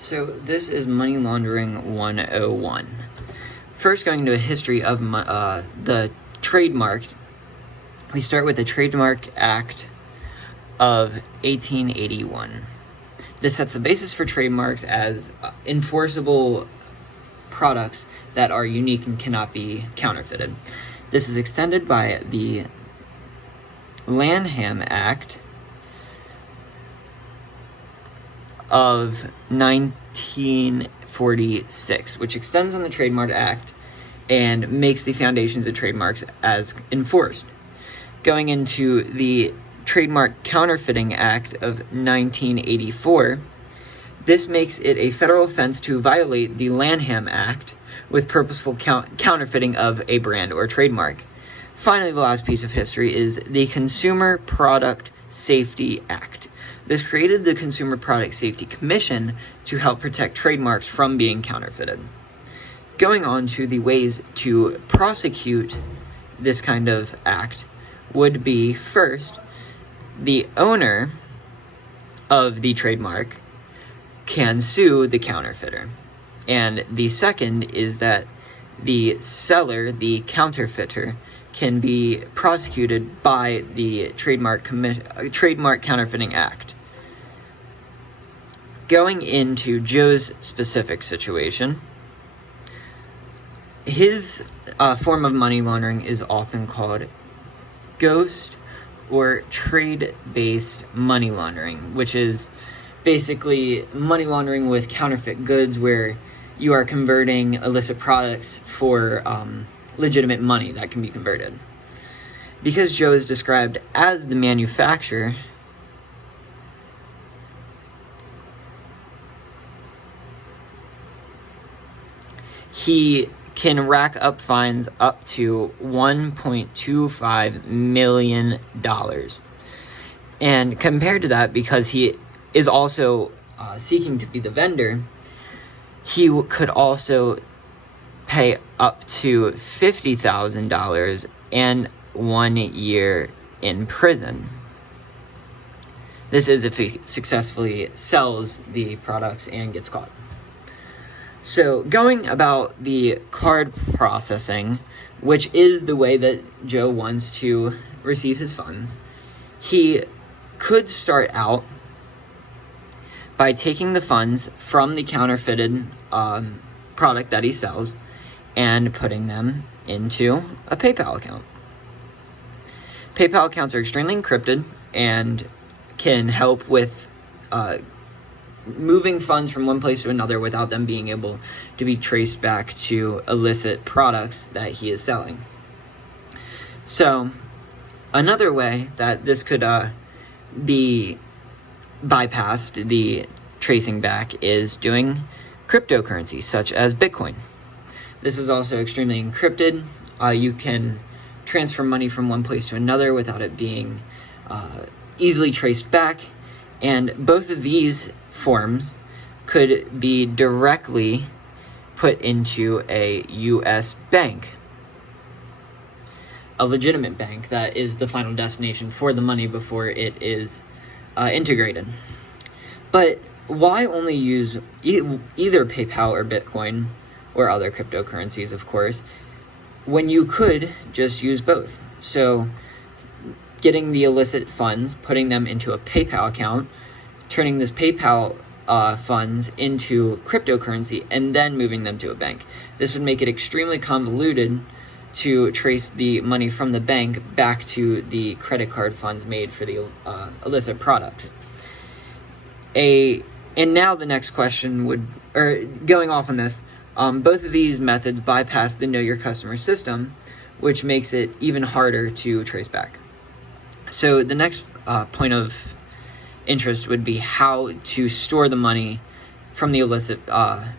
So this is Money Laundering 101. First, going into a history of the trademarks, we start with the Trademark Act of 1881. This sets the basis for trademarks as enforceable products that are unique and cannot be counterfeited. This is extended by the Lanham Act of 1946, which extends on the Trademark Act and makes the foundations of trademarks as enforced. Going into the Trademark Counterfeiting Act of 1984, this makes it a federal offense to violate the Lanham Act with purposeful counterfeiting of a brand or trademark. Finally, the last piece of history is the Consumer Product Safety Act. This created the Consumer Product Safety Commission to help protect trademarks from being counterfeited. Going on to the ways to prosecute this kind of act would be, first, the owner of the trademark can sue the counterfeiter. And the second is that the seller, the counterfeiter, can be prosecuted by the Trademark Counterfeiting Act. Going into Joe's specific situation, his form of money laundering is often called ghost or trade-based money laundering, which is basically money laundering with counterfeit goods where you are converting illicit products for legitimate money that can be converted. Because Joe is described as the manufacturer, he can rack up fines up to $1.25 million. And compared to that, because he is also seeking to be the vendor, he could also pay up to $50,000 and 1 year in prison. This is if he successfully sells the products and gets caught. So going about the card processing, which is the way that Joe wants to receive his funds, he could start out by taking the funds from the counterfeited product that he sells and putting them into a PayPal account. PayPal accounts are extremely encrypted and can help with moving funds from one place to another without them being able to be traced back to illicit products that he is selling. So, another way that this could be bypassed, the tracing back, is doing cryptocurrency such as Bitcoin. This is also extremely encrypted. You can transfer money from one place to another without it being easily traced back. And both of these forms could be directly put into a U.S. bank, a legitimate bank that is the final destination for the money before it is integrated. But why only use either PayPal or Bitcoin, or other cryptocurrencies, of course, when you could just use both? So getting the illicit funds, putting them into a PayPal account, turning this PayPal funds into cryptocurrency, and then moving them to a bank. This would make it extremely convoluted to trace the money from the bank back to the credit card funds made for the illicit products. And now the next question going off on this, both of these methods bypass the Know Your Customer system, which makes it even harder to trace back. So the next point of interest would be how to store the money from the illicit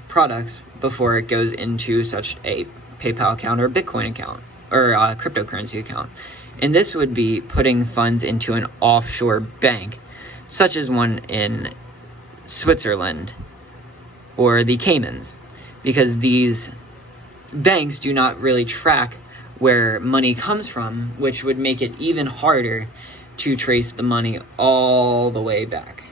products before it goes into such a PayPal account or a Bitcoin account or a cryptocurrency account. And this would be putting funds into an offshore bank, such as one in Switzerland or the Caymans, because these banks do not really track where money comes from, which would make it even harder to trace the money all the way back.